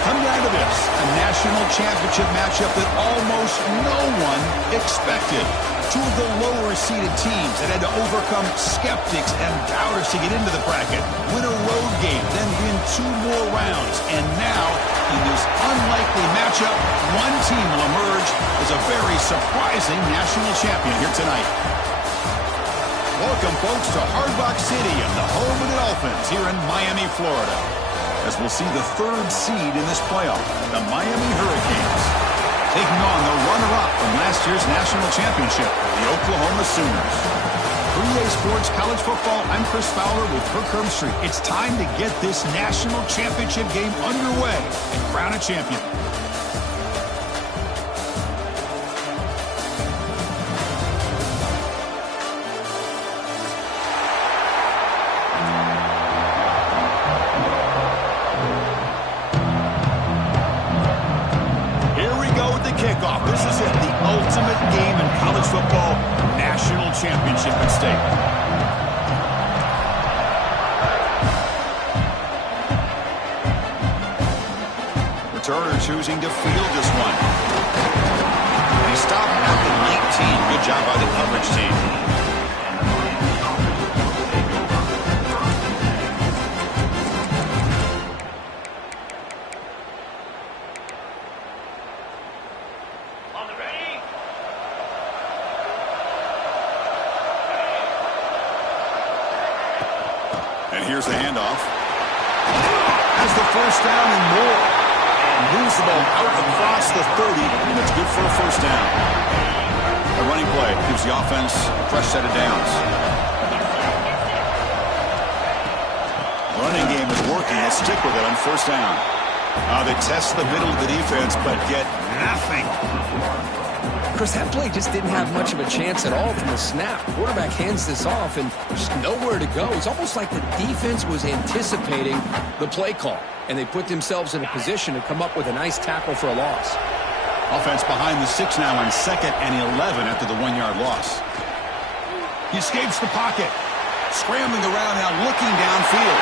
it's come down to this, a national championship matchup that almost no one expected. Two of the lower-seeded teams that had to overcome skeptics and doubters to get into the bracket, win a road game, then win 2 more rounds. And now, in this unlikely matchup, one team will emerge as a very surprising national champion here tonight. Welcome, folks, to Hard Rock City and the home of the Dolphins here in Miami, Florida, as we'll see the 3rd seed in this playoff, the Miami Hurricanes, taking on the runner-up from last year's national championship, the Oklahoma Sooners. For EA Sports College Football, I'm Chris Fowler with Kirk Herbstreit. It's time to get this national championship game underway and crown a champion. Kickoff. This is it, the ultimate game in college football, national championship at stake. Returner choosing to field this one. And he stopped at the 19. Good job by the coverage team. And here's the handoff. Has the first down and more. And moves the ball out across the 30. And it's good for a first down. A running play gives the offense a fresh set of downs. Running game is working. Let's stick with it on first down. They test the middle of the defense, but get nothing. Chris, that play just didn't have much of a chance at all from the snap. Quarterback hands this off and just nowhere to go. It's almost like the defense was anticipating the play call, and they put themselves in a position to come up with a nice tackle for a loss. Offense behind the 6 now on 2nd and 11 after the 1-yard loss. He escapes the pocket. Scrambling around now, looking downfield.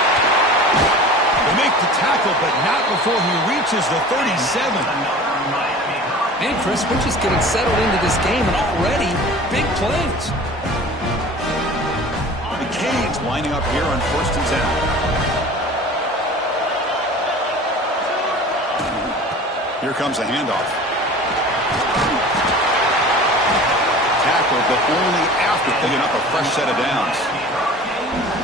They make the tackle, but not before he reaches the 37. And Chris, we're just getting settled into this game, and already big plays. The Canes lining up here on 1st and 10. Here comes a handoff. Tackle, but only after picking up a fresh set of downs.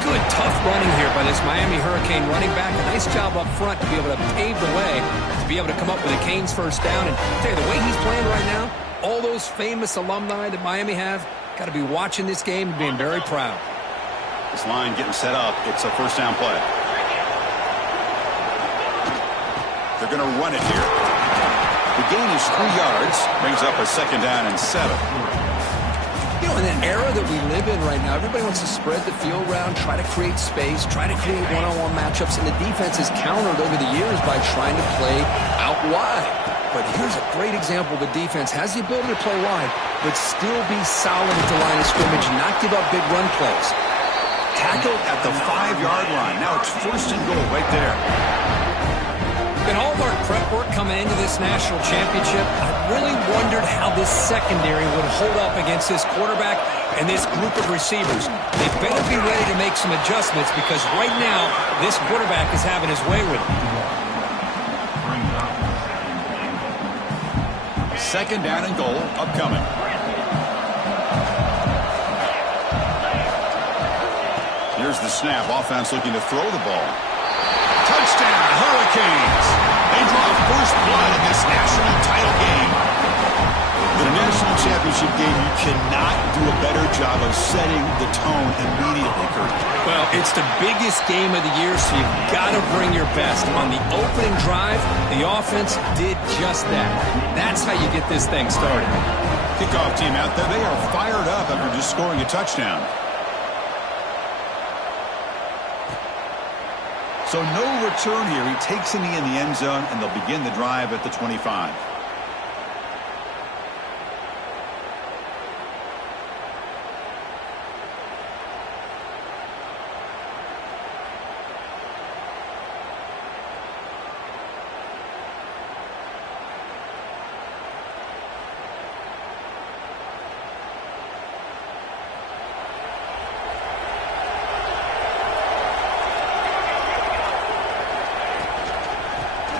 Good, tough running here by this Miami Hurricane running back. A nice job up front to be able to pave the way, to be able to come up with a Canes first down. And tell you, the way he's playing right now, all those famous alumni that Miami have, got to be watching this game and being very proud. This line getting set up. It's a first down play. They're going to run it here. The gain is 3 yards, brings up a 2nd down and 7. You know, in an era that we live in right now, everybody wants to spread the field around, try to create space, try to create one-on-one matchups, and the defense has countered over the years by trying to play out wide. But here's a great example. The defense has the ability to play wide, but still be solid at the line of scrimmage, not give up big run plays. Tackled at the 5-yard line. Now it's 1st and goal right there. In all of our prep work coming into this national championship, I really wondered how this secondary would hold up against this quarterback and this group of receivers. They better be ready to make some adjustments because right now, this quarterback is having his way with it. 2nd down and goal upcoming. Here's the snap. Offense looking to throw the ball. Touchdown, Hurricanes. They draw first blood in this national title game. In a national championship game, you cannot do a better job of setting the tone immediately, Kurt. Well, it's the biggest game of the year, so you've got to bring your best. On the opening drive, the offense did just that. That's how you get this thing started. Kickoff team out there, they are fired up after just scoring a touchdown. So no return here. He takes a knee in the end zone, and they'll begin the drive at the 25.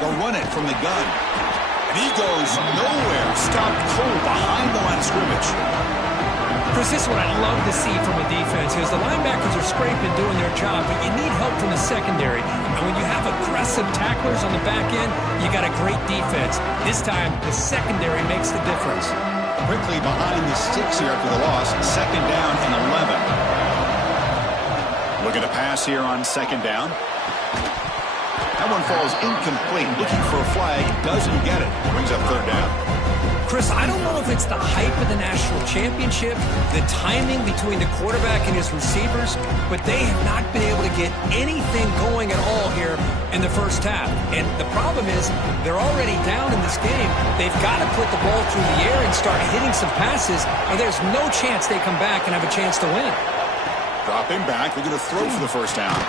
They'll run it from the gun. And he goes nowhere. Stopped cold behind the line of scrimmage. Chris, this is what I'd love to see from a defense is the linebackers are scraping, doing their job, but you need help from the secondary. And when you have aggressive tacklers on the back end, you got a great defense. This time, the secondary makes the difference. Quickly behind the sticks here after the loss. 2nd down and 11. Look at the pass here on 2nd down. That one falls incomplete. Looking for a flag. Doesn't get it. Brings up 3rd down. Chris, I don't know if it's the hype of the national championship, the timing between the quarterback and his receivers, but they have not been able to get anything going at all here in the first half. And the problem is they're already down in this game. They've got to put the ball through the air and start hitting some passes, or there's no chance they come back and have a chance to win. Dropping back. They're going to throw for the 1st down.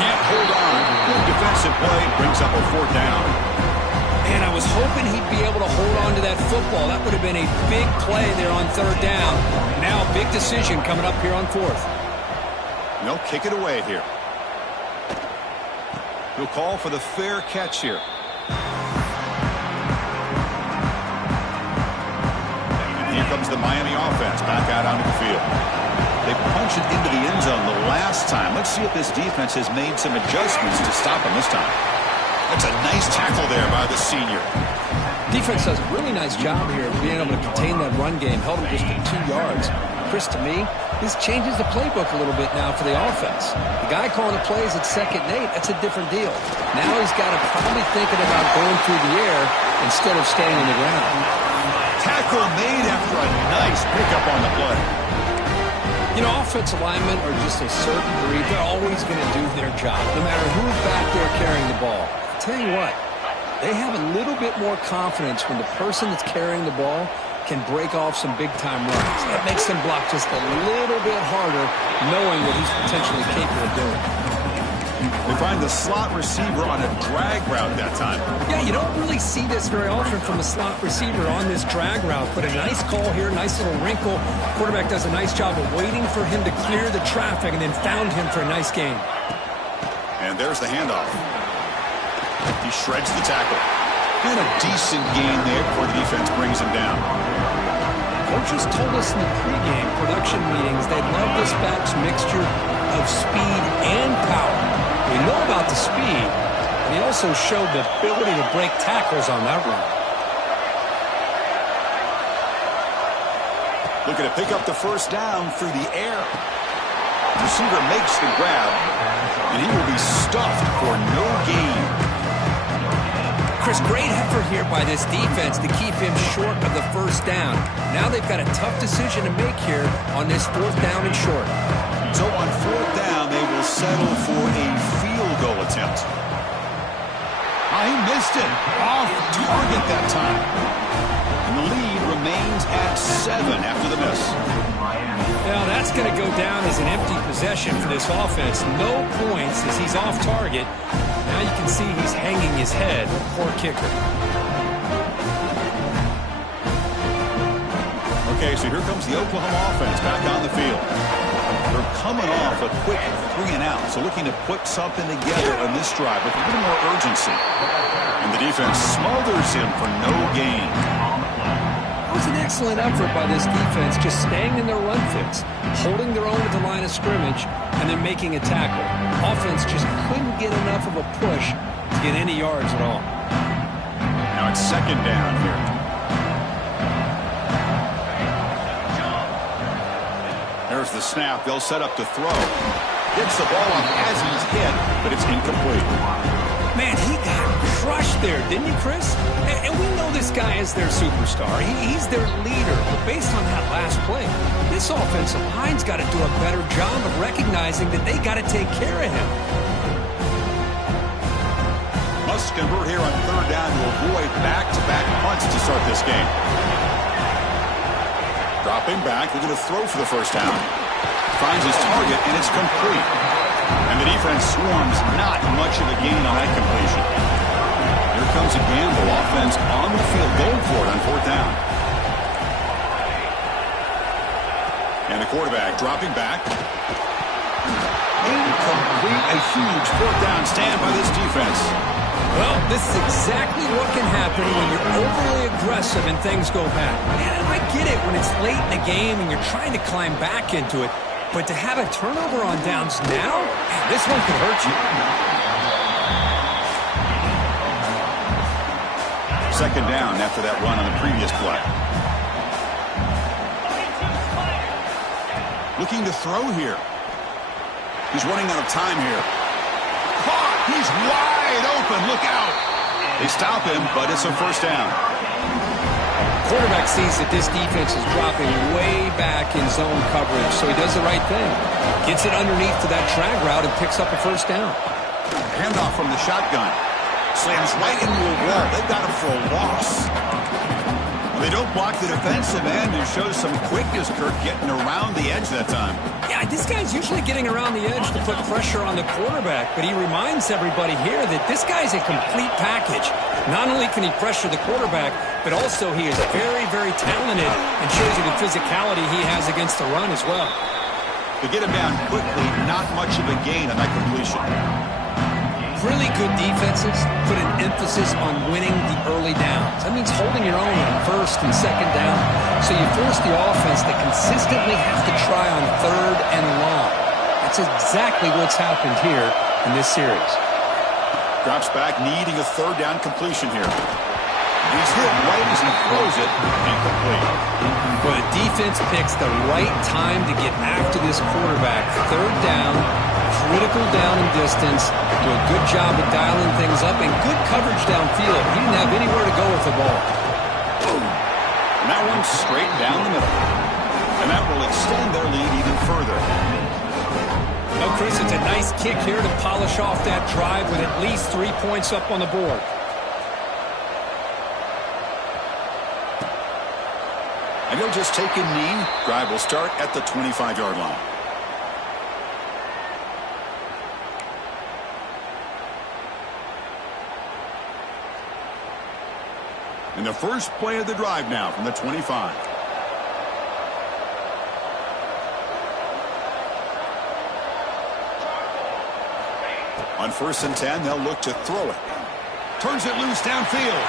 Can't hold on. Good defensive play. Brings up a 4th down. And I was hoping he'd be able to hold on to that football. That would have been a big play there on 3rd down. Now a big decision coming up here on 4th. They'll kick it away here. He'll call for the fair catch here. And here comes the Miami offense back out onto the field. They punch it into the end zone the last time. Let's see if this defense has made some adjustments to stop him this time. That's a nice tackle there by the senior. Defense does a really nice job here of being able to contain that run game. Held him just to 2 yards. Chris, to me, this changes the playbook a little bit now for the offense. The guy calling the plays at 2nd and 8, that's a different deal. Now he's got to probably thinking about going through the air instead of staying on the ground. Tackle made after a nice pickup on the play. You know, offensive linemen are just a certain breed. They're always going to do their job, no matter who's back there carrying the ball. I'll tell you what, they have a little bit more confidence when the person that's carrying the ball can break off some big-time runs. That makes them block just a little bit harder, knowing what he's potentially capable of doing. They find the slot receiver on a drag route that time. Yeah, you don't really see this very often from a slot receiver on this drag route, but a nice call here, nice little wrinkle. Quarterback does a nice job of waiting for him to clear the traffic and then found him for a nice gain. And there's the handoff. He shreds the tackle. And a decent gain there before the defense brings him down. Coaches told us in the pregame production meetings they love this back's mixture of speed and power. We know about the speed, and he also showed the ability to break tackles on that run. Looking to pick up the 1st down through the air. Receiver makes the grab, and he will be stuffed for no gain. Chris, great effort here by this defense to keep him short of the 1st down. Now they've got a tough decision to make here on this 4th down and short. So on 4th down, they will settle for a field goal attempt. He missed it. Off target that time. And the lead remains at 7 after the miss. Now that's going to go down as an empty possession for this offense. No points as he's off target. Now you can see he's hanging his head. Poor kicker. Okay, so here comes the Oklahoma offense back on the field. They're coming off a quick 3 and out, so looking to put something together on this drive with a little more urgency. And the defense smothers him for no gain. It was an excellent effort by this defense, just staying in their run fits, holding their own at the line of scrimmage, and then making a tackle. Offense just couldn't get enough of a push to get any yards at all. Now it's 2nd down here. There's the snap. They'll set up to throw. Gets the ball up as he's hit, but it's incomplete. Man, he got crushed there, didn't he, Chris? And we know this guy is their superstar. He's their leader. But based on that last play, this offensive line's got to do a better job of recognizing that they got to take care of him. Must convert here on 3rd down to avoid back-to-back punts to start this game. Dropping back, they're going to throw for the 1st down. Finds his target, and it's complete. And the defense swarms not much of a gain on that completion. Here comes a gamble. Offense on the field going for it on 4th down. And the quarterback dropping back. Incomplete. A huge 4th down stand by this defense. Well, This is exactly what can happen when you're overly aggressive and things go bad. And I get it when it's late in the game and you're trying to climb back into it. But to have a turnover on downs now, man, this one could hurt you. Second down after that run on the previous play. Looking to throw here. He's running out of time here. Caught! He's wide open. Look out! They stop him, but it's a first down. Quarterback sees that this defense is dropping way back in zone coverage, so he does the right thing. Gets it underneath to that drag route and picks up a first down. Handoff from the shotgun. Slams right into a wall. They've got him for a loss. They don't block the defensive end and shows some quickness, Kirk, getting around the edge that time. Yeah, this guy's usually getting around the edge to put pressure on the quarterback, but he reminds everybody here that this guy's a complete package. Not only can he pressure the quarterback, but also he is very, very talented and shows you the physicality he has against the run as well. To get him down quickly, not much of a gain on that completion. Really good defenses put an emphasis on winning the early downs. That means holding your own on first and second down. So you force the offense to consistently have to try on third and long. That's exactly what's happened here in this series. Drops back, needing a third down completion here. He's hit right as he throws it, incomplete. But the defense picks the right time to get after this quarterback. Third down, critical down and distance. Do a good job of dialing things up and good coverage downfield. He didn't have anywhere to go with the ball. Boom. And that one straight down the middle. And that will extend their lead even further. No, Chris, it's a nice kick here to polish off that drive with at least 3 points up on the board. And he'll just take a knee. Drive will start at the 25-yard line. And the first play of the drive now from the 25. On 1st and 10, they'll look to throw it. Turns it loose downfield.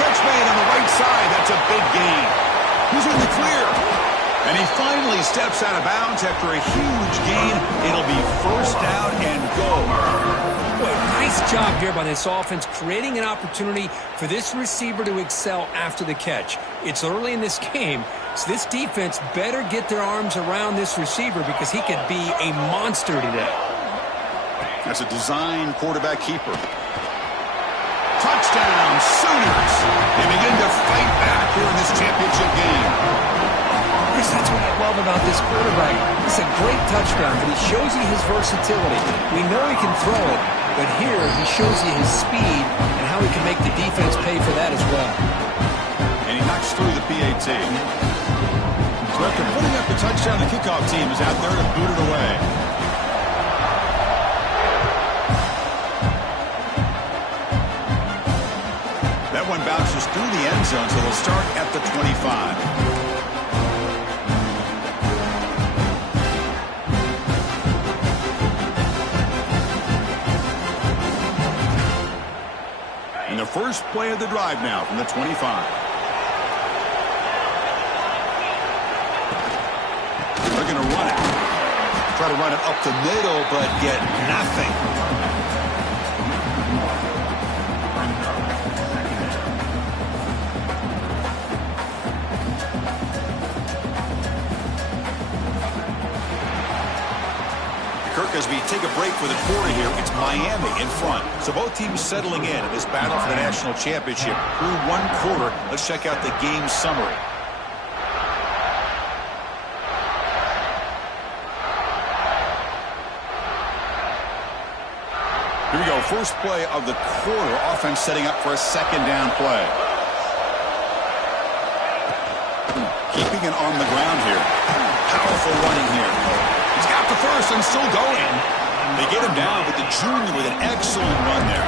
Catch made on the right side. That's a big gain. He's in the clear. And he finally steps out of bounds after a huge gain. It'll be first down and go. Boy, nice job here by this offense, creating an opportunity for this receiver to excel after the catch. It's early in this game, so this defense better get their arms around this receiver because he could be a monster today. That's a design quarterback keeper. Touchdown, Sooners. They begin to fight back here in this championship game. Chris, that's what I love about this quarterback. It's a great touchdown, but he shows you his versatility. We know he can throw it, but here he shows you his speed and how he can make the defense pay for that as well. And he knocks through the PAT. So after putting up the touchdown, the kickoff team is out there to boot it away. That one bounces through the end zone, so they'll start at the 25. And the first play of the drive now from the 25. They're going to run it. Try to run it up the middle, but get nothing. As we take a break for the quarter here, it's Miami in front. So both teams settling in this battle for the national championship. Through one quarter, let's check out the game summary. Here we go. First play of the quarter. Offense setting up for a second down play. Keeping it on the ground here. Powerful running here. He's got the first and still going. They get him down, but the junior with an excellent run there.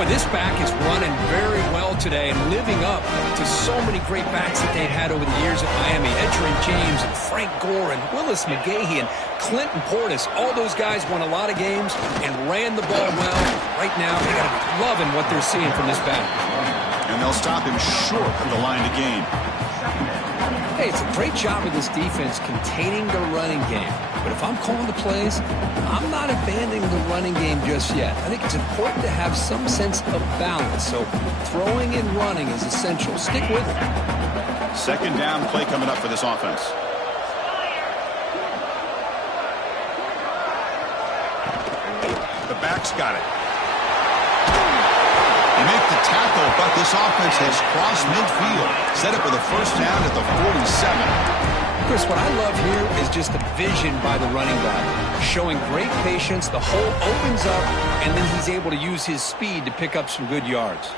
Boy, this back is running very well today and living up to so many great backs that they've had over the years at Miami. Edgerrin James and Frank Gore and Willis McGahee and Clinton Portis. All those guys won a lot of games and ran the ball well. Right now, they got to be loving what they're seeing from this back. And they'll stop him short of the line to gain. Hey, it's a great job of this defense containing the running game. But if I'm calling the plays, I'm not abandoning the running game just yet. I think it's important to have some sense of balance. So throwing and running is essential. Stick with it. Second down play coming up for this offense. The back's got it. They make the tackle, but this offense has crossed midfield. Set up with a first down at the 47. Chris, what I love here is just the vision by the running back. Showing great patience, the hole opens up, and then he's able to use his speed to pick up some good yards.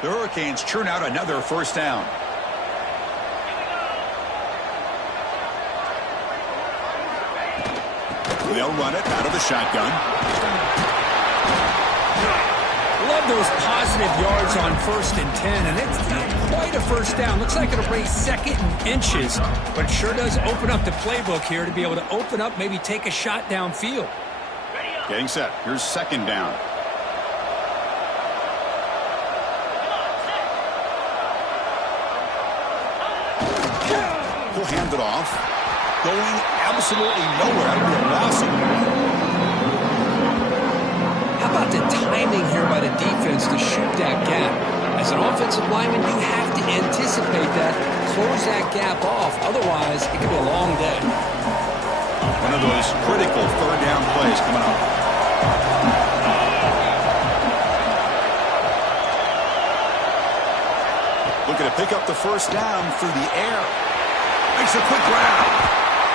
The Hurricanes churn out another first down. They'll run it out of the shotgun. Love those positive yards on 1st and 10, and it's not quite a first down. Looks like it'll bring 2nd and inches, but it sure does open up the playbook here to be able to open up, maybe take a shot downfield. Getting set. Here's second down. He'll hand it off. Going absolutely nowhere. That'll be a loss. How about the timing here by the defense to shoot that gap? As an offensive lineman, you have to anticipate that, close that gap off. Otherwise, it could be a long day. One of those critical third down plays coming up. Looking to pick up the first down through the air. Makes a quick grab.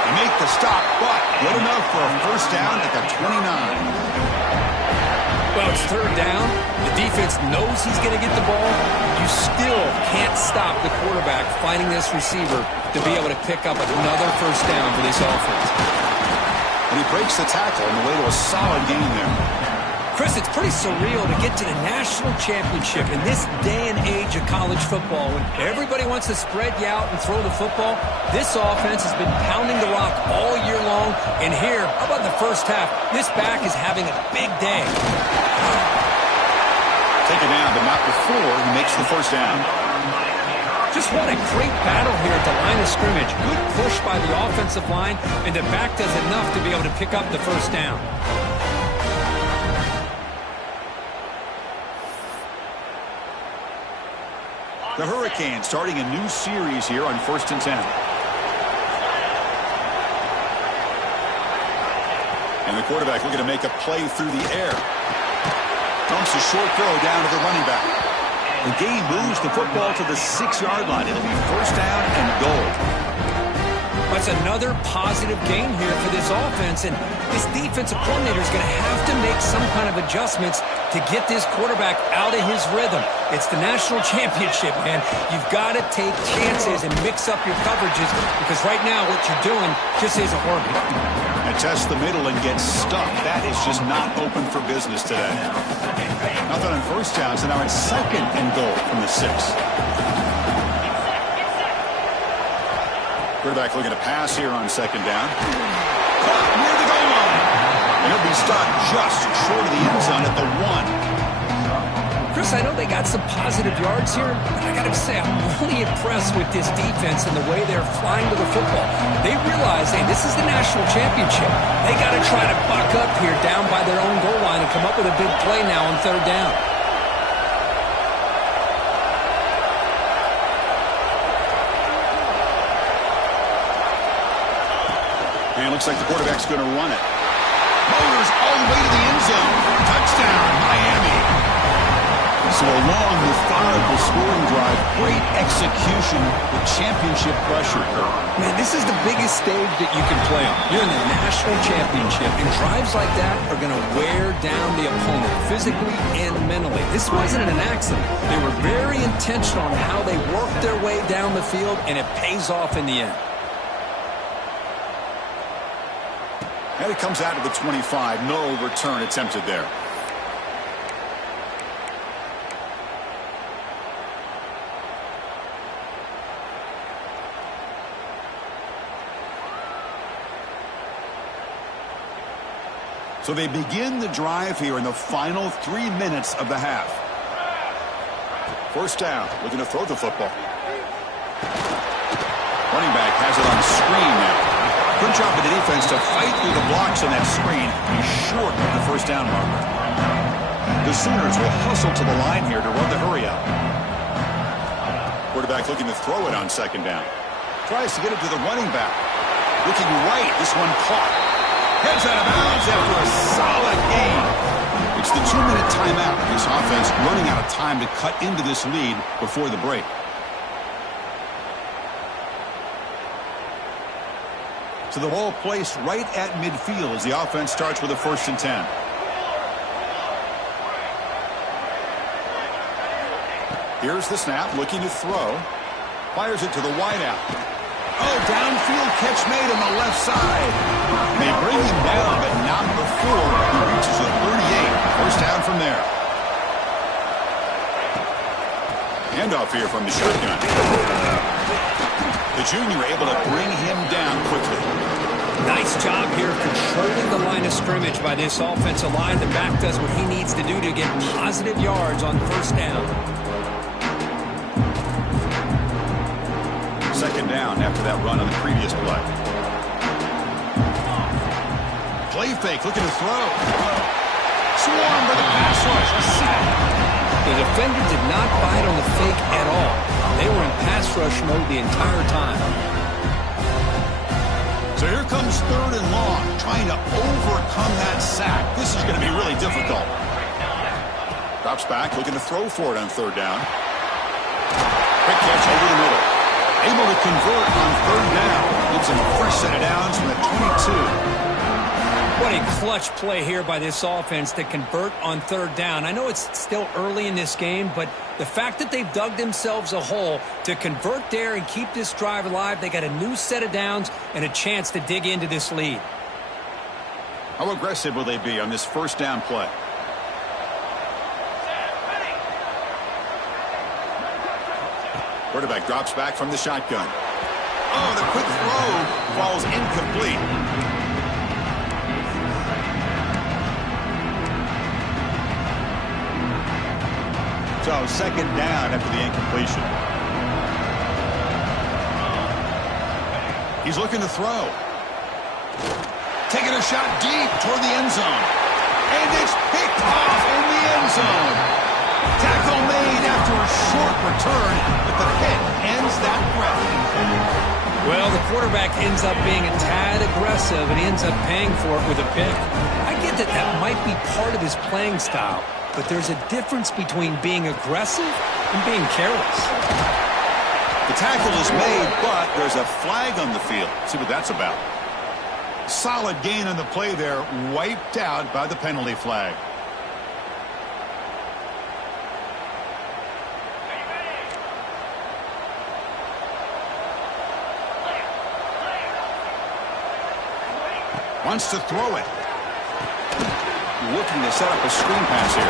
They make the stop, but good enough for a first down at the 29. Well, it's third down. The defense knows he's going to get the ball. You still can't stop the quarterback finding this receiver to be able to pick up another first down for this offense. And he breaks the tackle on the way to a solid gain there. Chris, it's pretty surreal to get to the national championship in this day and age of college football when everybody wants to spread you out and throw the football. This offense has been pounding the rock all year long. And here, how about the first half? This back is having a big day. Taken down, but not before he makes the first down. Just what a great battle here at the line of scrimmage. Good push by the offensive line, and the back does enough to be able to pick up the first down. The Hurricanes starting a new series here on 1st and 10. And the quarterback looking to make a play through the air. Dumps a short throw down to the running back. The game moves the football to the 6-yard line. It'll be first down and goal. That's another positive game here for this offense, and this defensive coordinator is going to have to make some kind of adjustments to get this quarterback out of his rhythm. It's the national championship, man. You've got to take chances and mix up your coverages because right now what you're doing just isn't working. And test the middle and get stuck. That is just not open for business today. Nothing on first down, so now it's 2nd and goal from the 6. Quarterback looking to pass here on 2nd down. Caught near the goal line. And he'll be stopped just short of the end zone at the 1. Chris, I know they got some positive yards here, but I got to say I'm really impressed with this defense and the way they're flying to the football. They realize, hey, this is the national championship. They got to try to buck up here down by their own goal line and come up with a big play now on 3rd down. And it looks like the quarterback's going to run it. Motors all the way to the end zone. Touchdown, Miami. So a long, methodical scoring drive. Great execution with championship pressure. Man, this is the biggest stage that you can play on. You're in the national championship, and drives like that are going to wear down the opponent physically and mentally. This wasn't an accident. They were very intentional on how they worked their way down the field, and it pays off in the end. And it comes out to the 25. No return attempted there. So they begin the drive here in the final 3 minutes of the half. First down, looking to throw the football. Running back has it on screen now. Good job of the defense to fight through the blocks on that screen. He's short of the first down marker. The Sooners will hustle to the line here to run the hurry up. Quarterback looking to throw it on second down. Tries to get it to the running back. Looking right, this one caught. Heads out of bounds after a solid gain. It's the 2-minute timeout. This offense running out of time to cut into this lead before the break. So the ball placed right at midfield as the offense starts with a 1st and 10. Here's the snap, looking to throw. Fires it to the wideout. Oh, downfield catch made on the left side. They bring him down, but not before he reaches the 38. First down from there. Handoff here from the shotgun. The junior able to bring him down quickly. Nice job here controlling the line of scrimmage by this offensive line. The back does what he needs to do to get positive yards on first down. Second down after that run on the previous play. Play fake, looking to throw. Swarm by the pass rush. A sack. The defender did not bite on the fake at all. They were in pass rush mode the entire time. So here comes 3rd and long, trying to overcome that sack. This is going to be really difficult. Drops back, looking to throw for it on 3rd down. Quick catch over the middle. Able to convert on 3rd down. Gets him a fresh set of downs from the 22. What a clutch play here by this offense to convert on 3rd down. I know it's still early in this game, but the fact that they've dug themselves a hole to convert there and keep this drive alive, they got a new set of downs and a chance to dig into this lead. How aggressive will they be on this first down play? Quarterback drops back from the shotgun. Oh, the quick throw falls incomplete. So second down after the incompletion. He's looking to throw. Taking a shot deep toward the end zone. And it's picked off in the end zone. Tackle made after a short return, but the pick ends that run. Well, the quarterback ends up being a tad aggressive, and he ends up paying for it with a pick. I get that that might be part of his playing style, but there's a difference between being aggressive and being careless. The tackle is made, but there's a flag on the field. See what that's about. Solid gain on the play there, wiped out by the penalty flag. Wants to throw it. Looking to set up a screen pass here.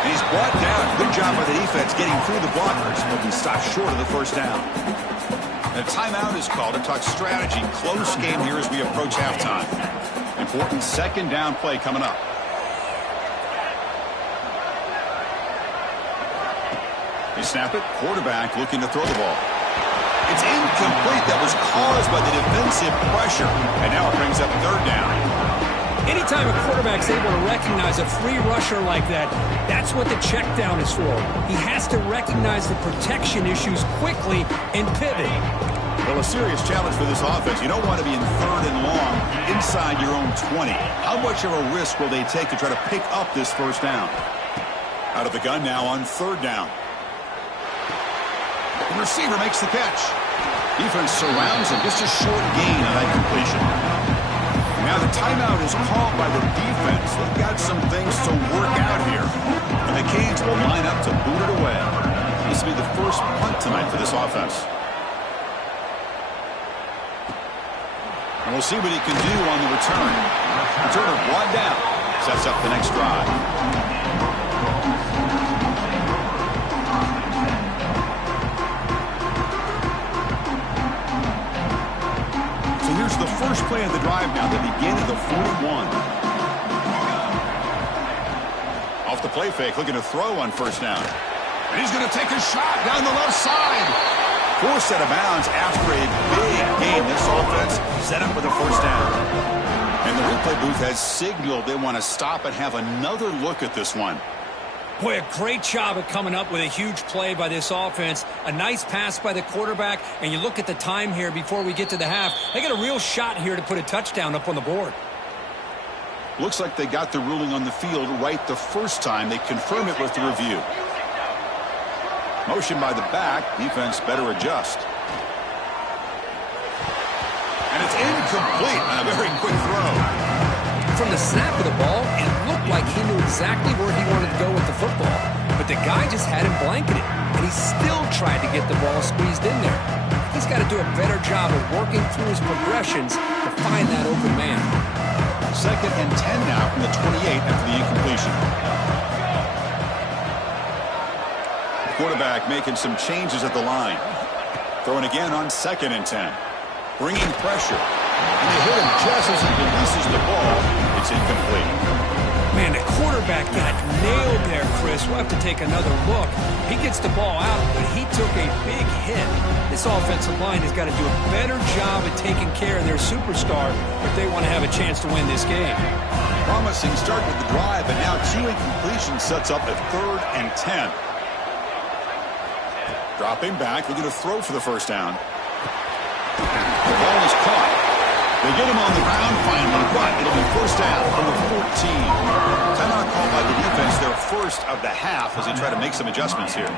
And he's brought down. Good job by the defense getting through the blockers, but he stopped short of the first down. A timeout is called to talk strategy. Close game here as we approach halftime. Important second down play coming up. They snap it. Quarterback looking to throw the ball. It's incomplete. That was caused by the defensive pressure. And now it brings up 3rd down. Anytime a quarterback's able to recognize a free rusher like that, that's what the check down is for. He has to recognize the protection issues quickly and pivot. Well, a serious challenge for this offense. You don't want to be in 3rd and long inside your own 20. How much of a risk will they take to try to pick up this first down? Out of the gun now on 3rd down. The receiver makes the catch. Defense surrounds him. Just a short gain on that completion. Now the timeout is called by the defense. They've got some things to work out here. And the Canes will line up to boot it away. This will be the first punt tonight for this offense. And we'll see what he can do on the return. Returner brought down. Sets up the next drive. So here's the first play of the drive now. They begin at the 41. Off the play fake, looking to throw on first down. And he's going to take a shot down the left side. Forced out of bounds after a big game. This offense set up with a first down. And the replay booth has signaled they want to stop and have another look at this one. Boy, a great job at coming up with a huge play by this offense. A nice pass by the quarterback. And you look at the time here before we get to the half. They got a real shot here to put a touchdown up on the board. Looks like they got the ruling on the field right the first time. They confirm it with the review. Motion by the back. Defense better adjust. And it's incomplete on a very quick throw. From the snap of the ball, it looked like he knew exactly where he wanted to go with the football. But the guy just had him blanketed, and he still tried to get the ball squeezed in there. He's got to do a better job of working through his progressions to find that open man. 2nd and 10 now from the 28 after the incompletion. The quarterback making some changes at the line. Throwing again on 2nd and 10. Bringing pressure. And they hit him just as he releases the ball. It's incomplete. Man, the quarterback got nailed there, Chris. We'll have to take another look. He gets the ball out, but he took a big hit. This offensive line has got to do a better job at taking care of their superstar if they want to have a chance to win this game. Promising start with the drive, and now 2 incompletions sets up a 3rd and 10. Dropping back, looking to throw for the first down. The ball is caught. They get him on the ground finally, but it'll be first down from the 14. Timeout called by the defense, their first of the half as they try to make some adjustments here.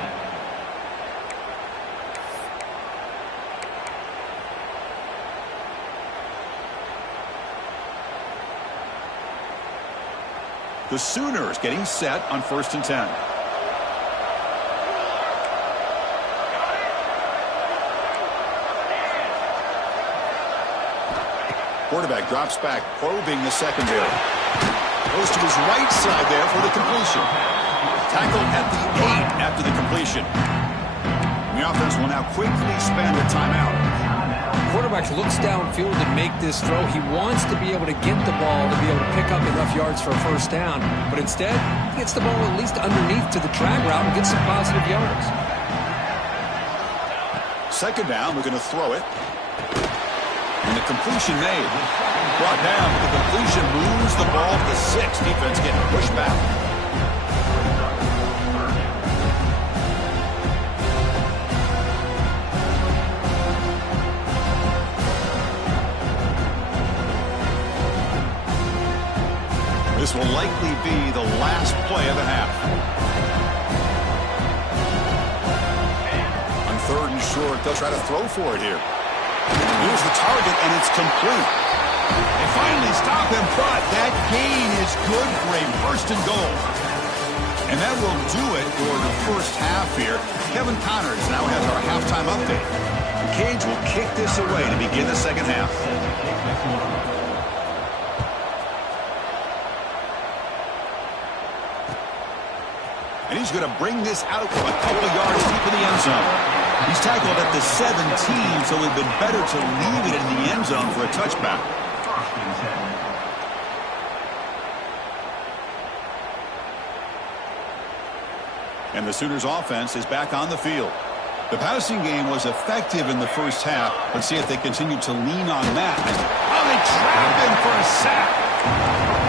The Sooners getting set on 1st and 10. Quarterback drops back, probing the secondary. Goes to his right side there for the completion. Tackled at the 8 after the completion. And the offense will now quickly spend a timeout. Quarterback looks downfield to make this throw. He wants to be able to get the ball to be able to pick up enough yards for a first down. But instead, he gets the ball at least underneath to the drag route and gets some positive yards. 2nd down, we're going to throw it. And the completion made. Brought down, but the completion moves the ball to the 6. Defense getting pushed back. This will likely be the last play of the half. On 3rd and short, they'll try to throw for it here. Here's the target, and it's complete. They finally stop him, but that gain is good for a 1st and goal. And that will do it for the first half here. Kevin Connors now has our halftime update. The Canes will kick this away to begin the second half. And he's going to bring this out from a couple of yards deep in the end zone. He's tackled at the 17, so it would have been better to leave it in the end zone for a touchback. And the Sooners offense is back on the field. The passing game was effective in the first half. Let's see if they continue to lean on that. Oh, they trap him for a sack.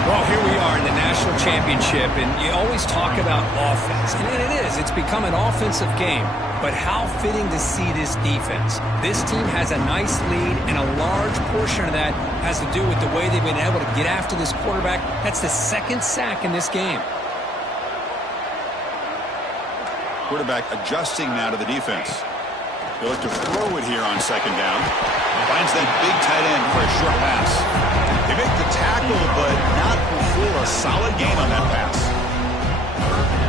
Well, here we are in the national championship, and you always talk about offense. And it is. It's become an offensive game. But how fitting to see this defense. This team has a nice lead, and a large portion of that has to do with the way they've been able to get after this quarterback. That's the 2nd sack in this game. Quarterback adjusting now to the defense. They look to throw it here on 2nd down. Finds that big tight end for a short pass. They make the tackle, but not before a solid gain on that pass.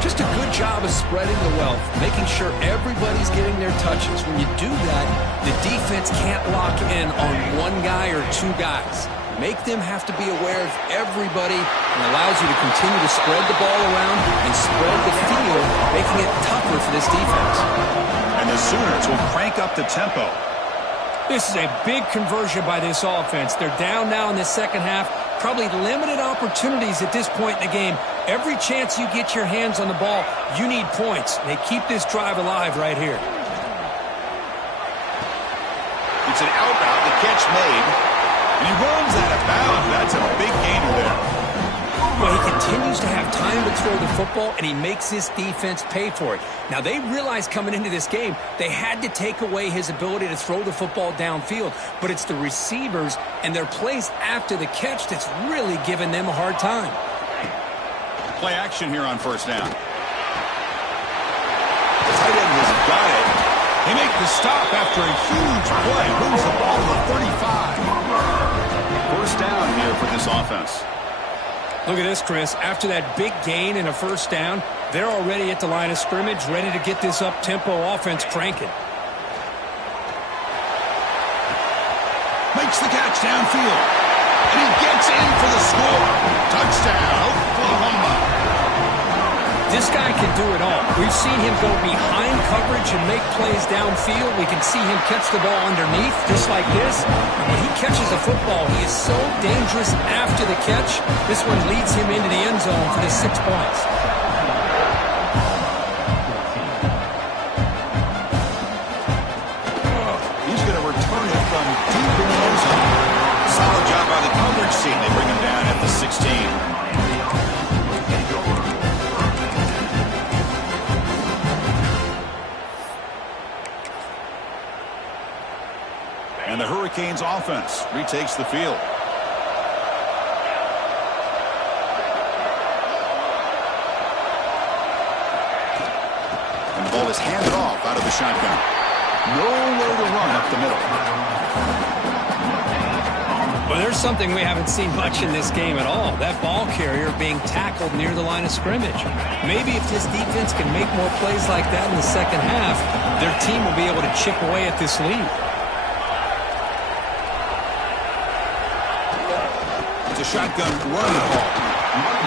Just a good job of spreading the wealth, making sure everybody's getting their touches. When you do that, the defense can't lock in on one guy or 2 guys. Make them have to be aware of everybody, and allows you to continue to spread the ball around and spread the field, making it tougher for this defense. And the Sooners will crank up the tempo. This is a big conversion by this offense. They're down now in the second half. Probably limited opportunities at this point in the game. Every chance you get your hands on the ball, you need points. They keep this drive alive right here. It's an out route, the catch made. And he runs out of bounds. That's a big gainer there. Well, he continues to have time to throw the football, and he makes his defense pay for it. Now, they realized coming into this game they had to take away his ability to throw the football downfield, but it's the receivers and their plays after the catch that's really giving them a hard time. Play action here on first down. The tight end has got it. They make the stop after a huge play. Moves the ball to the 35. First down here for this offense. Look at this, Chris. After that big gain and a first down, they're already at the line of scrimmage, ready to get this up-tempo offense cranking. Makes the catch downfield. And he gets in for the score. Touchdown, Oklahoma. This guy can do it all. We've seen him go behind coverage and make plays downfield. We can see him catch the ball underneath, just like this. And when he catches a football, he is so dangerous after the catch. This one leads him into the end zone for the 6 points. He's going to return it from deep in the end zone. Solid job by the coverage team. They bring him down at the 16. And the Hurricanes offense retakes the field. And the ball is handed off out of the shotgun. Nowhere to run up the middle. Well, there's something we haven't seen much in this game at all. That ball carrier being tackled near the line of scrimmage. Maybe if this defense can make more plays like that in the second half, their team will be able to chip away at this lead. It's a shotgun running ball.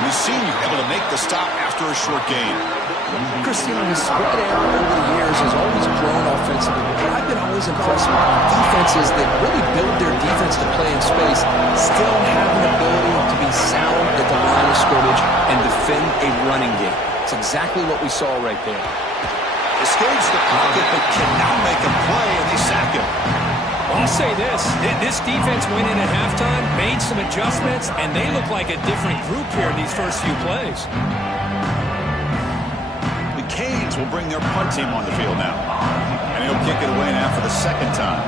The senior able to make the stop after a short gain. Christine, the spread era over the years has always grown offensively, but I've been always impressed with defenses that really build their defense to play in space, still have an ability to be sound at the line of scrimmage and defend a running game. It's exactly what we saw right there. Escapes the pocket, but can now make a play, and they sack him. I'll say this. This defense went in at halftime, made some adjustments, and they look like a different group here in these first few plays. The Canes will bring their punt team on the field now. And he'll kick it away now for the second time.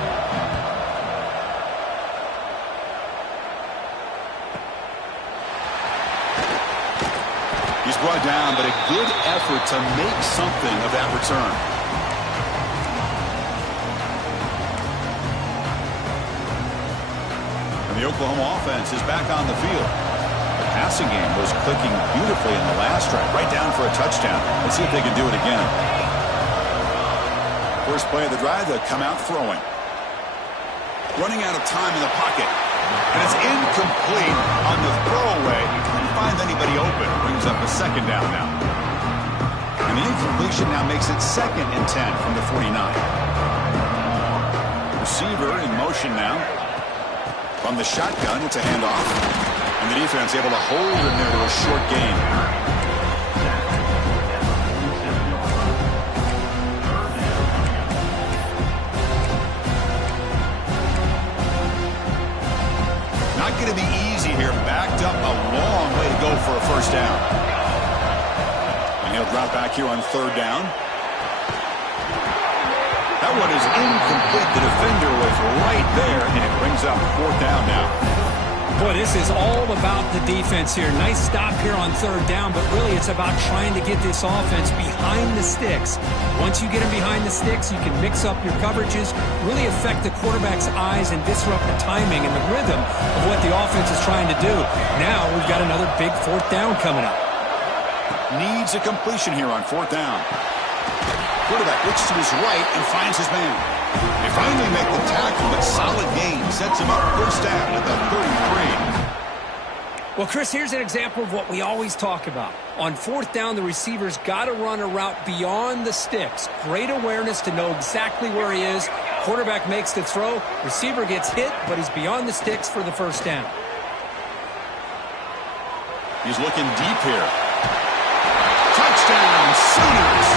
He's brought down, but a good effort to make something of that return. The Oklahoma offense is back on the field. The passing game was clicking beautifully in the last drive, right down for a touchdown. Let's see if they can do it again. First play of the drive, they'll come out throwing. Running out of time in the pocket. And it's incomplete on the throwaway. Couldn't find anybody open. Brings up a second down now. And the incompletion now makes it 2nd and 10 from the 49. Receiver in motion now. From the shotgun, it's a handoff. And the defense able to hold him there to a short gain. Not going to be easy here. Backed up a long way to go for a first down. And he'll drop back here on 3rd down. That one is incomplete. The defender was right there, and it brings up 4th down now. Boy, this is all about the defense here. Nice stop here on 3rd down, but really it's about trying to get this offense behind the sticks. Once you get them behind the sticks, you can mix up your coverages, really affect the quarterback's eyes and disrupt the timing and the rhythm of what the offense is trying to do. Now we've got another big 4th down coming up. Needs a completion here on 4th down. Quarterback looks to his right and finds his man. They finally make the tackle, but solid gain sets him up first down at the 33. Well, Chris, here's an example of what we always talk about. On 4th down, the receiver's got to run a route beyond the sticks. Great awareness to know exactly where he is. Quarterback makes the throw. Receiver gets hit, but he's beyond the sticks for the first down. He's looking deep here. Touchdown, Sooners.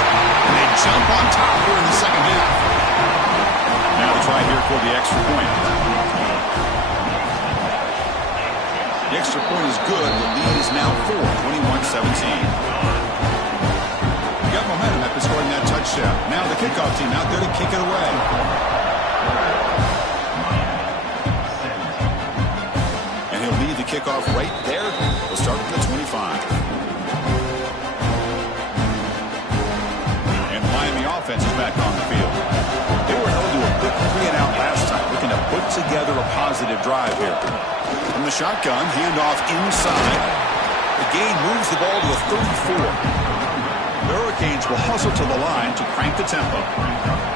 And they jump on top here in the second half. Now the try here for the extra point. The extra point is good. The lead is now 4, 21-17. Got momentum after scoring that touchdown. Now the kickoff team out there to kick it away. And he'll lead the kickoff right there. We'll start from the 25. And Miami offense is back on the field. They were held to a quick 3-and-out last time, looking to put together a positive drive here. From the shotgun, handoff inside. The gain moves the ball to a 34. The Hurricanes will hustle to the line to crank the tempo.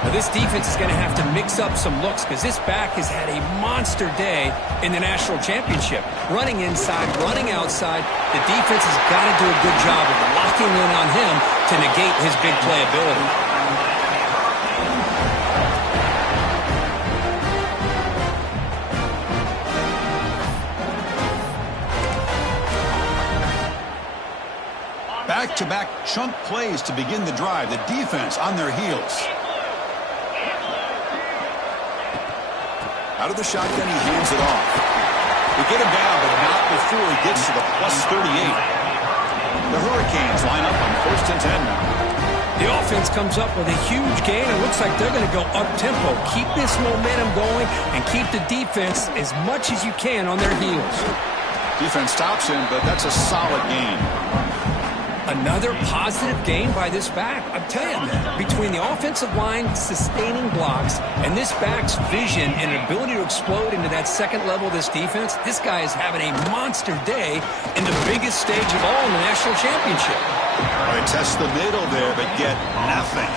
Well, this defense is going to have to mix up some looks because this back has had a monster day in the national championship. Running inside, running outside. The defense has got to do a good job of locking in on him to negate his big play ability. Back-to-back chunk plays to begin the drive. The defense on their heels. Out of the shotgun, he hands it off. They get him down, but not before he gets to the +38. The Hurricanes line up on 1st and 10 now. The offense comes up with a huge gain. It looks like they're going to go up-tempo. Keep this momentum going and keep the defense as much as you can on their heels. Defense stops him, but that's a solid gain. Another positive gain by this back. I'm telling you, between the offensive line sustaining blocks and this back's vision and ability to explode into that second level of this defense, this guy is having a monster day in the biggest stage of all in the national championship. They test the middle there, but get nothing.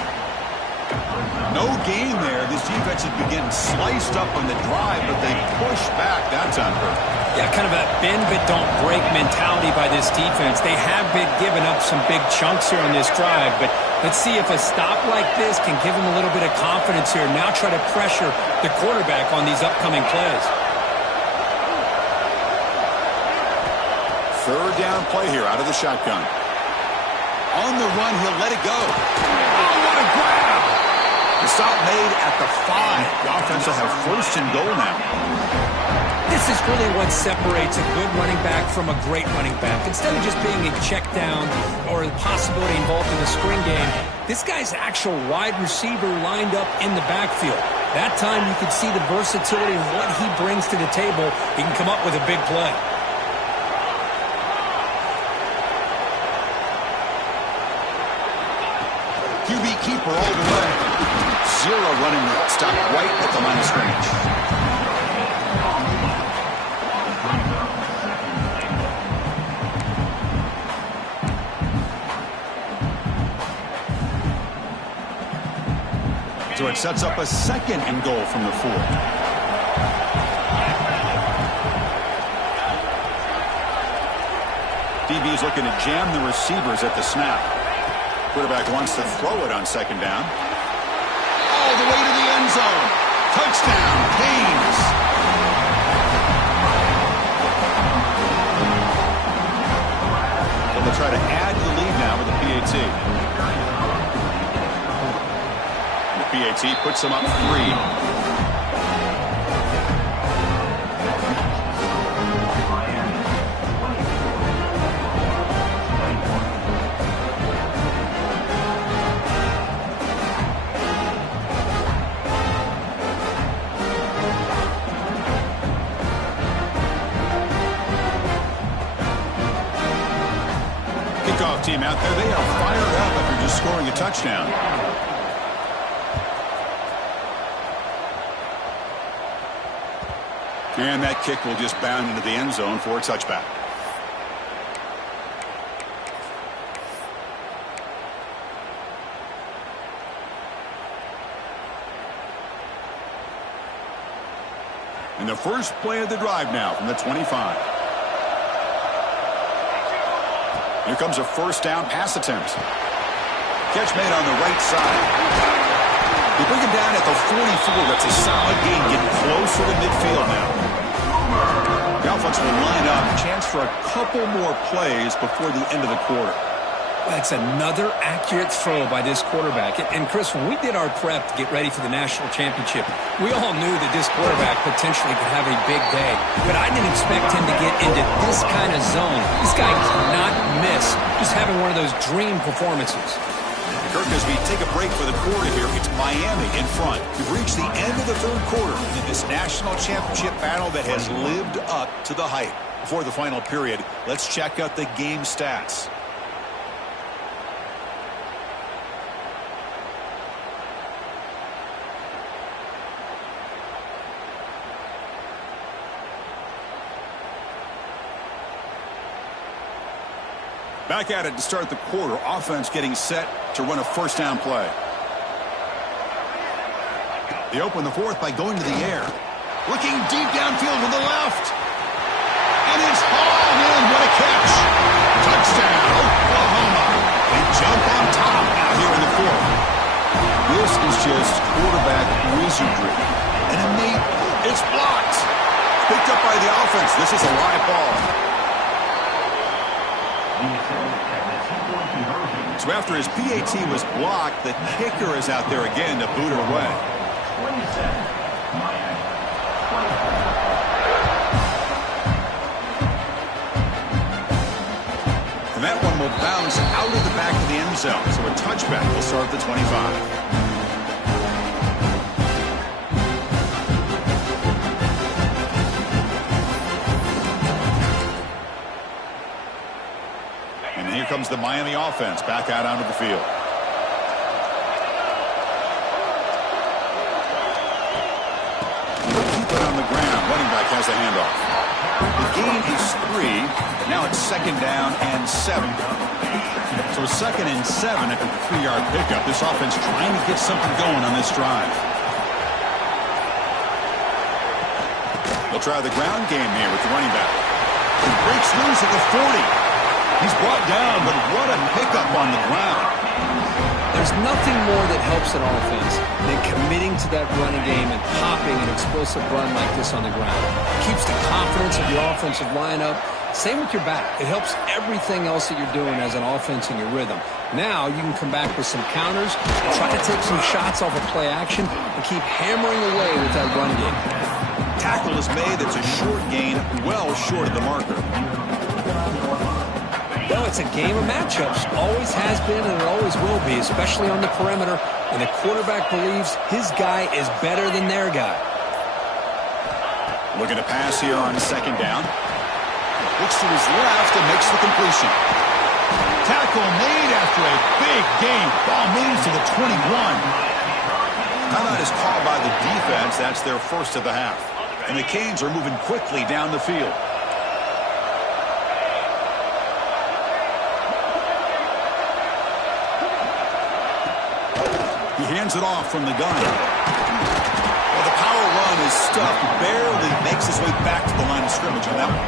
No gain there. This defense has been getting sliced up on the drive, but they push back. That's on her. Yeah, kind of a bend but don't break mentality by this defense. They have been giving up some big chunks here on this drive, but let's see if a stop like this can give them a little bit of confidence here. Now try to pressure the quarterback on these upcoming plays. Third down play here out of the shotgun. On the run, he'll let it go. Oh, what a grab! The stop made at the 5. The offense will have 1st and goal now. This is really what separates a good running back from a great running back. Instead of just being a check down or the possibility involved in the screen game, this guy's actual wide receiver lined up in the backfield. That time you could see the versatility of what he brings to the table. He can come up with a big play. QB keeper all the way. 0 running route. Stop right at the line of scrimmage. So it sets up a 2nd and goal from the 4. DB is looking to jam the receivers at the snap. Quarterback wants to throw it on 2nd down. All the way to the end zone. Touchdown, Canes. So they'll try to add to the lead now with the PAT. PAT puts them up 3. Kickoff team out there. They are fired up after just scoring a touchdown. And that kick will just bound into the end zone for a touchback. And the first play of the drive now from the 25. Here comes a 1st down pass attempt. Catch made on the right side. They bring him down at the 44. That's a solid gain, getting closer to midfield now. Now offense will line up. Chance for a couple more plays before the end of the quarter. That's another accurate throw by this quarterback. And Chris, when we did our prep to get ready for the national championship, we all knew that this quarterback potentially could have a big day. But I didn't expect him to get into this kind of zone. This guy cannot miss. Just having one of those dream performances. Kirk, as we take a break for the quarter here, it's Miami in front. We've reached the end of the third quarter in this national championship battle that has lived up to the hype. Before the final period, let's check out the game stats. Back at it to start the quarter. Offense getting set to run a first down play. They open the fourth by going to the air. Looking deep downfield to the left. And it's hauled in. What a catch. Touchdown, Oklahoma. They jump on top now here in the fourth. This is just quarterback wizardry. And it made it's blocked. Picked up by the offense. This is a live ball. So after his PAT was blocked, the kicker is out there again to boot it away. And that one will bounce out of the back of the end zone. So a touchback will start at the 25. Comes the Miami offense back out onto the field. Keep it on the ground. Running back has a handoff. The gain is 3. Now it's 2nd down and 7. So 2nd and 7 after the 3-yard pickup. This offense trying to get something going on this drive. They'll try the ground game here with the running back. He breaks loose at the 40. He's brought down, but what a pickup on the ground. There's nothing more that helps an offense than committing to that running game and popping an explosive run like this on the ground. It keeps the confidence of your offensive lineup. Same with your back. It helps everything else that you're doing as an offense in your rhythm. Now you can come back with some counters, try to take some shots off of play action, and keep hammering away with that run game. Tackle is made. That's a short gain, well short of the marker. Well, it's a game of matchups. Always has been and it always will be, especially on the perimeter. And the quarterback believes his guy is better than their guy. Looking to pass here on 2nd down. Looks to his left and makes the completion. Tackle made after a big gain. Ball moves to the 21. Timeout is called by the defense. That's their first of the half. And the Canes are moving quickly down the field. He hands it off from the gun. Well, the power run is stuffed. Barely makes his way back to the line of scrimmage on that one.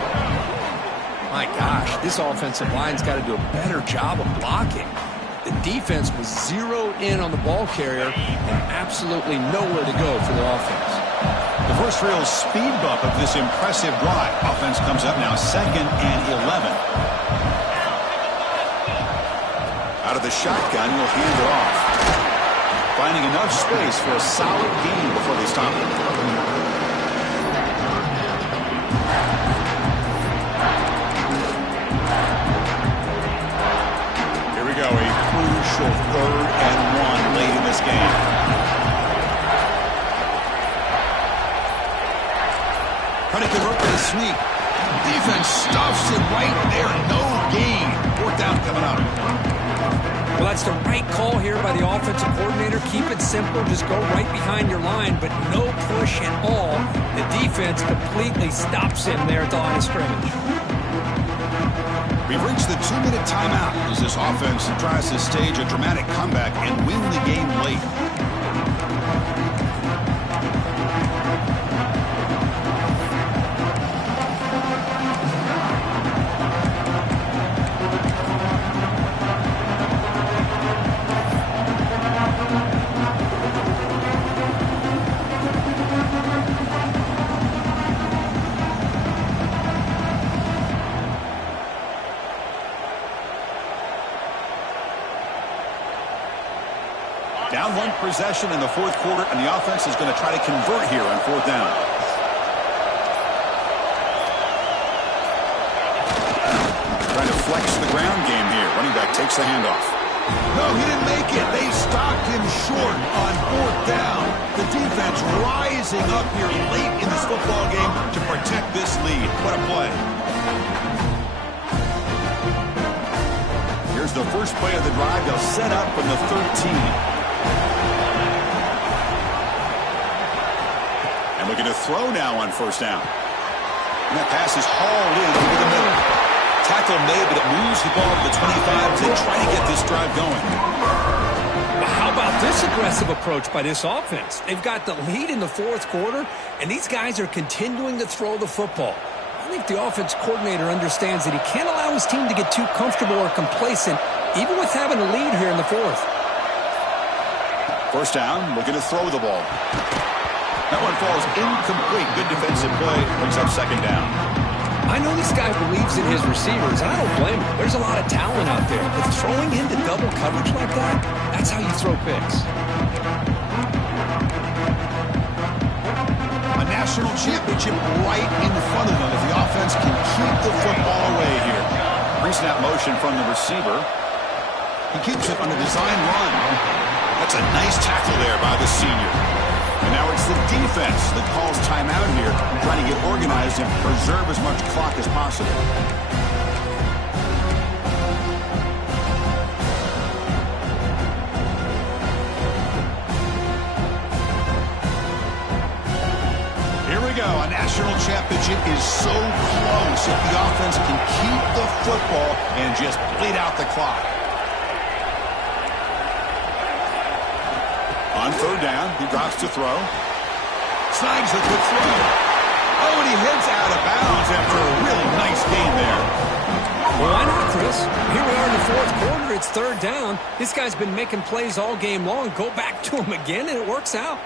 My gosh, this offensive line's got to do a better job of blocking. The defense was zeroed in on the ball carrier and absolutely nowhere to go for the offense. The first real speed bump of this impressive drive. Offense comes up now 2nd and 11. Out of the shotgun, he'll hand it off. Finding enough space for a solid gain before they stop it. Here we go, a crucial 3rd and 1 late in this game. Trying to convert with a sneak. Defense stuffs it right there. No gain. 4th down coming up. Well, that's the right call here by the offensive coordinator. Keep it simple. Just go right behind your line, but no push at all. The defense completely stops him there at the line of scrimmage. We've reached the 2-minute timeout as this offense tries to stage a dramatic comeback and win the game late. Down one possession in the fourth quarter, and the offense is going to try to convert here on fourth down. Trying to flex the ground game here. Running back takes the handoff. No, he didn't make it. They stopped him short on fourth down. The defense rising up here late in this football game to protect this lead. What a play. Here's the first play of the drive. They'll set up from the 13. And looking to throw now on first down. And that pass is hauled in over the middle. Tackle made, but it moves the ball to the 25 as they try to get this drive going. Well, how about this aggressive approach by this offense? They've got the lead in the fourth quarter, and these guys are continuing to throw the football. I think the offense coordinator understands that he can't allow his team to get too comfortable or complacent, even with having a lead here in the fourth. First down, looking to throw the ball. That one falls incomplete. Good defensive play, brings up second down. I know this guy believes in his receivers, and I don't blame him. There's a lot of talent out there, but throwing into double coverage like that, that's how you throw picks. A national championship right in front of them if the offense can keep the football away here. Pre-snap motion from the receiver. He keeps it on a design run. That's a nice tackle there by the senior. And now it's the defense that calls timeout here, trying to get organized and preserve as much clock as possible. Here we go. A national championship is so close if the offense can keep the football and just bleed out the clock. On third down, he drops to throw. Snags a good throw. Oh, and he heads out of bounds after a really nice gain there. Well, why not, Chris? Here we are in the fourth quarter. It's third down. This guy's been making plays all game long. Go back to him again, and it works out.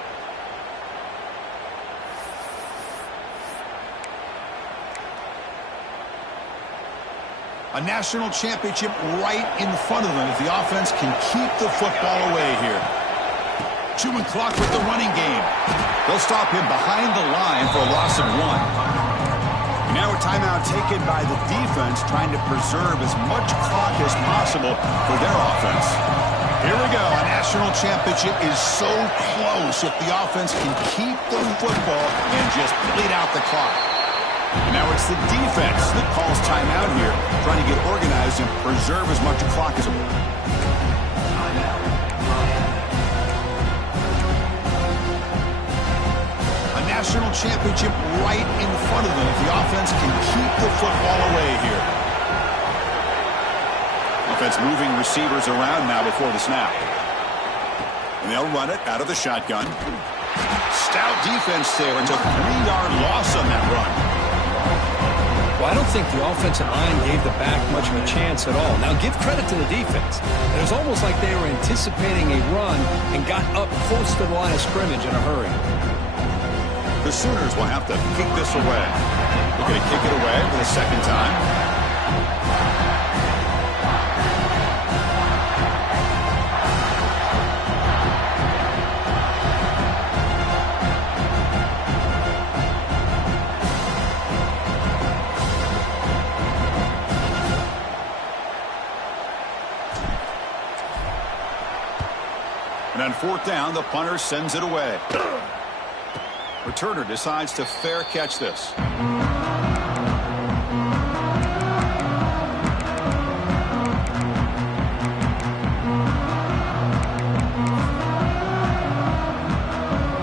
A national championship right in front of them if the offense can keep the football away here. Chewing clock with the running game. They'll stop him behind the line for a loss of one. Now a timeout taken by the defense, trying to preserve as much clock as possible for their offense. Here we go. A national championship is so close if the offense can keep the football and just bleed out the clock. And now it's the defense that calls timeout here, trying to get organized and preserve as much clock as possible. National championship right in front of them if the offense can keep the football away here. Offense moving receivers around now before the snap. And they'll run it out of the shotgun. Stout defense there. It's a 3-yard loss on that run. Well, I don't think the offensive line gave the back much of a chance at all. Now, give credit to the defense. It was almost like they were anticipating a run and got up close to the line of scrimmage in a hurry. The Sooners will have to kick this away. Looking to kick it away for the second time. And on fourth down, the punter sends it away. Returner decides to fair catch this.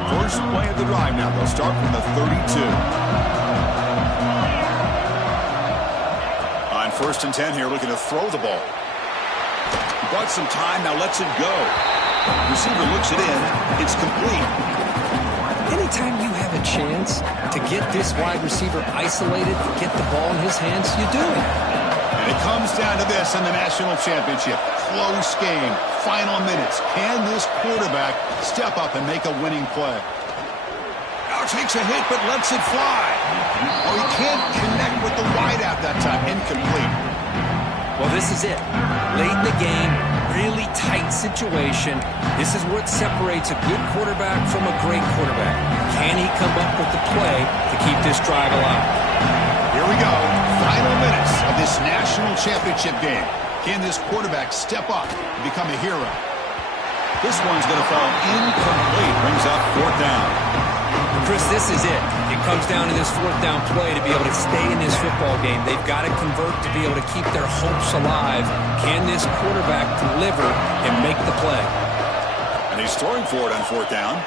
First play of the drive now. They'll start from the 32. On first and 10 here, looking to throw the ball. He bought some time, now lets it go. Receiver looks it in. It's complete. Anytime you have a chance to get this wide receiver isolated and get the ball in his hands, you do it. And it comes down to this in the national championship. Close game. Final minutes. Can this quarterback step up and make a winning play? Now takes a hit but lets it fly. Oh, he can't connect with the wideout that time. Incomplete. Well, this is it. Late in the game, really tight situation. This is what separates a good quarterback from a great quarterback. Can he come up with the play to keep this drive alive? Here we go. Final minutes of this national championship game. Can this quarterback step up and become a hero? This one's going to fall incomplete. Brings up 4th down. Chris, this is it. It comes down to this 4th down play to be able to stay in this football game. They've got to convert to be able to keep their hopes alive. Can this quarterback deliver and make the play? And he's throwing for it on 4th down.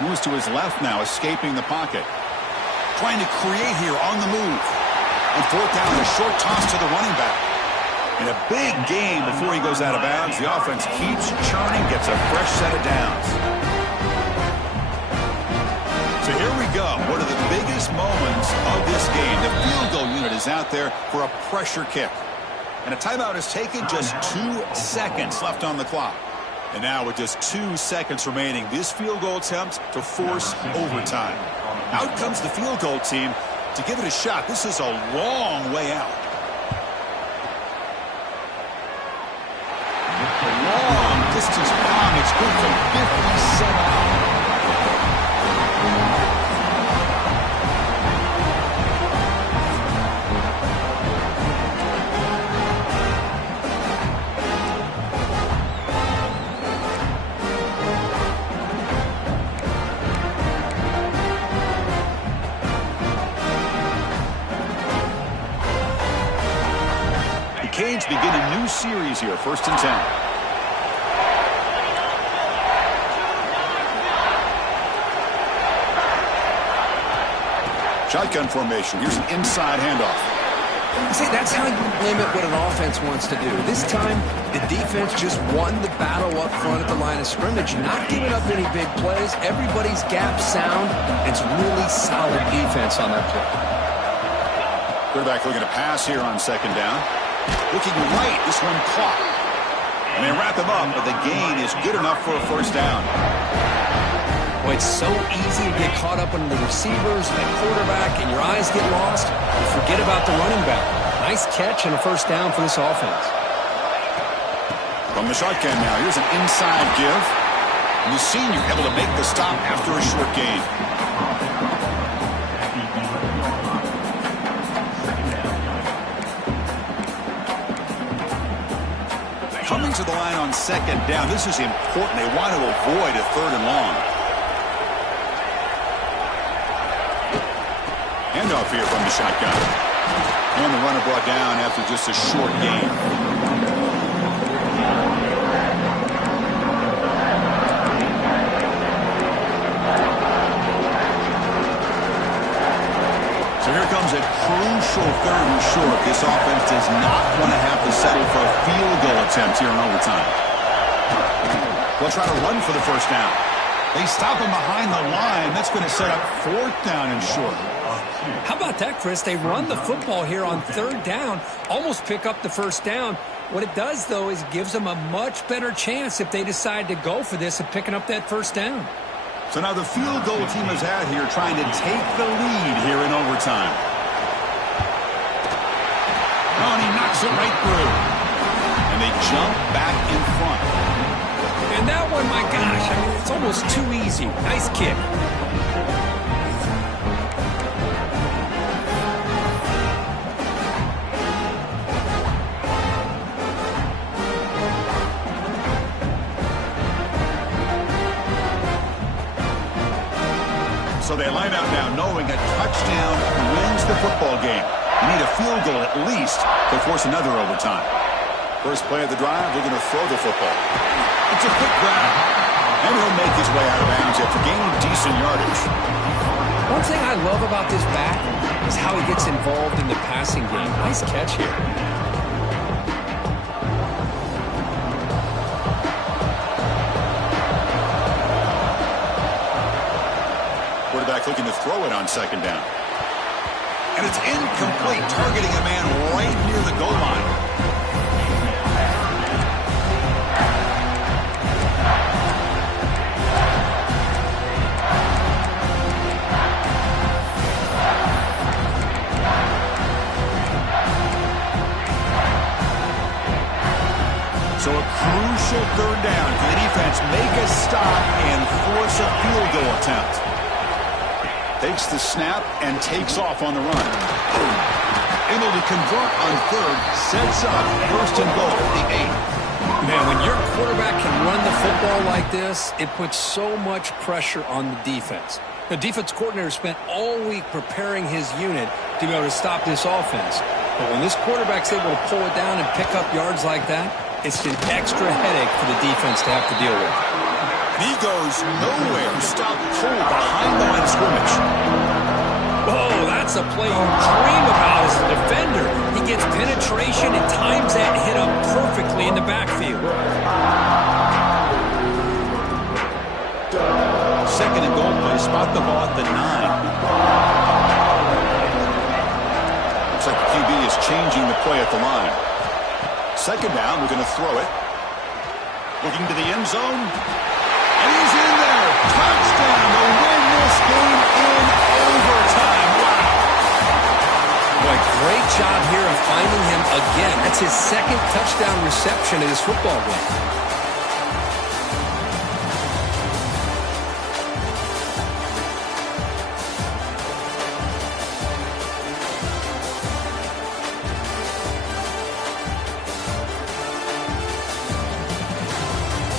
Moves to his left now, escaping the pocket. Trying to create here on the move. On 4th down, a short toss to the running back. In a big game before he goes out of bounds, the offense keeps churning, gets a fresh set of downs. So here we go. One of the biggest moments of this game. The field goal unit is out there for a pressure kick. And a timeout is taken, just 2 seconds left on the clock. And now with just 2 seconds remaining, this field goal attempt to force overtime. Out comes the field goal team to give it a shot. This is a long way out. A long distance bomb. It's good for 57 out. Canes begin a new series here, 1st and 10. Shotgun formation. Here's an inside handoff. See, that's how you limit what an offense wants to do. This time, the defense just won the battle up front at the line of scrimmage, not giving up any big plays. Everybody's gap sound. It's really solid defense on that play. Quarterback looking to pass here on 2nd down. Looking right, this one caught. And they wrap him up, but the gain is good enough for a 1st down. Boy, it's so easy to get caught up in the receivers and the quarterback, and your eyes get lost. You forget about the running back. Nice catch and a 1st down for this offense. From the shotgun now, here's an inside give. And the senior able to make the stop after a short gain. Coming to the line on 2nd down. This is important. They want to avoid a 3rd and long. Handoff here from the shotgun. And the runner brought down after just a short gain. So here comes a crucial 3rd and short. This offense does not want to have to settle for a field goal attempt here in overtime. They'll try to run for the 1st down. They stop him behind the line. That's going to set up 4th down and short. How about that, Chris? They run the football here on 3rd down, almost pick up the 1st down. What it does, though, is it gives them a much better chance if they decide to go for this of picking up that 1st down. So now the field goal team is out here trying to take the lead here in overtime. Oh, and he knocks it right through. And they jump back in front. And that one, my gosh, I mean, it's almost too easy. Nice kick. So they line out now knowing a touchdown wins the football game. You need a field goal at least to force another overtime. First play of the drive, they're going to throw the football. It's a quick grab. And he'll make his way out of bounds after gaining decent yardage. One thing I love about this back is how he gets involved in the passing game. Nice catch here. Quarterback looking to throw it on 2nd down. And it's incomplete, targeting a man right near the goal line. stop and force a field goal attempt. Takes the snap and takes off on the run. Able to convert on third, sets up first and goal at the 8. Man, when your quarterback can run the football like this, it puts so much pressure on the defense. The defense coordinator spent all week preparing his unit to be able to stop this offense. But when this quarterback's able to pull it down and pick up yards like that, it's an extra headache for the defense to have to deal with. He goes nowhere. Stopped cold behind the line of scrimmage. Whoa, that's a play you dream about as a defender. He gets penetration and times that hit up perfectly in the backfield. Second and goal play. Spot the ball at the 9. Looks like the QB is changing the play at the line. Second down, we're going to throw it. Looking to the end zone. And he's in there. Touchdown to win this game in overtime. Wow. Boy, great job here of finding him again. That's his second touchdown reception in this football game.